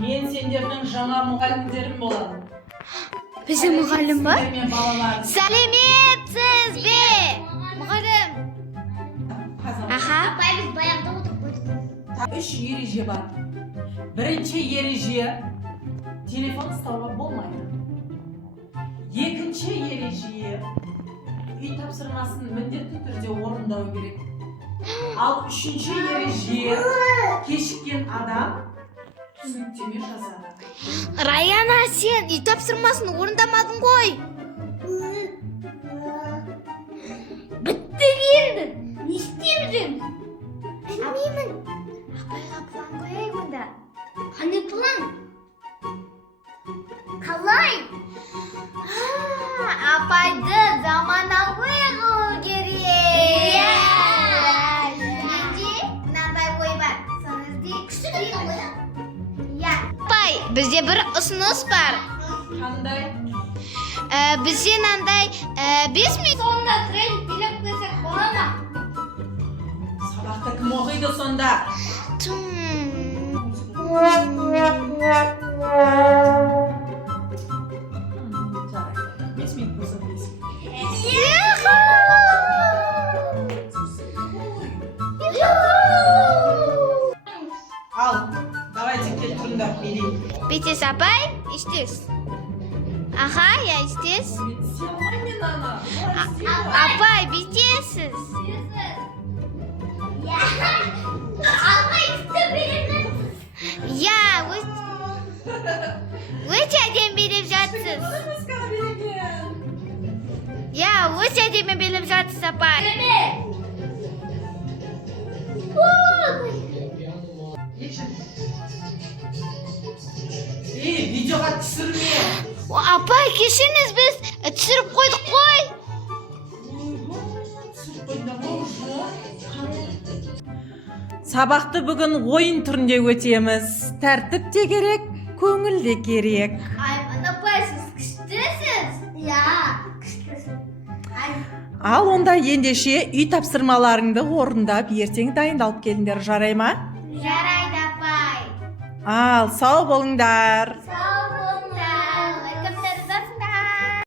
Мен сендердің жаңа мұғалімдерің боламын. Бізде мұғалім бар? Сендер мен балаларым. Сәлеметсіз бе? Мұғалім. Аха. Апай біз баяғыда отырып қойдық. 3 ереже бар. Бірінші ереже телефон ұстауға болмайды. Екінші ереже үй тапсырмасын міндетті түрде орындау керек. Ал үшінші ереже кешіккен адам түсініктеме жазады. Раяна, сен үй тапсырмасын орындамадың ғой. Бітті енді. Не істеп жүрмін? Білмеймін. Апайға план қояйық онда. Қандай план? Қалай? Апайды заманауи қылу керек. Менде мынандай ой бар. Соңызде күшті қояйық. Иә. Апай, бізде бір ұсыныс бар. Қандай? Бізде андай 5 минут Сонда тренинг билеп қойсақ бола ма? Сабақта кім оқиды сонда? Жарайды. 5 минут болса 5 минут. Ал, давайте келтіріңдер берейін. Бетес апай, іштес. Аха, я іштес. Мен ана. Апай, бетесіз. Апай істі беремін. Я, өте әдем беріп жатсыз. Я, өте әдемі беріп жатсыз, апай. Видеоға түсірме. Апай, кешіріңіз, біз түсіріп қойдық қой. Сабақты бүгін ойын түрінде өтеміз. Тәртіп те керек, көңіл де керек. Айман апай, сіз күштісіз? Иә, күштісіз. Ал онда ендеше үй тапсырмаларыңды орындап, ертең дайындалып келіңдер, жарай ма? Жарайды апай. Ал, сау болыңдар. Сау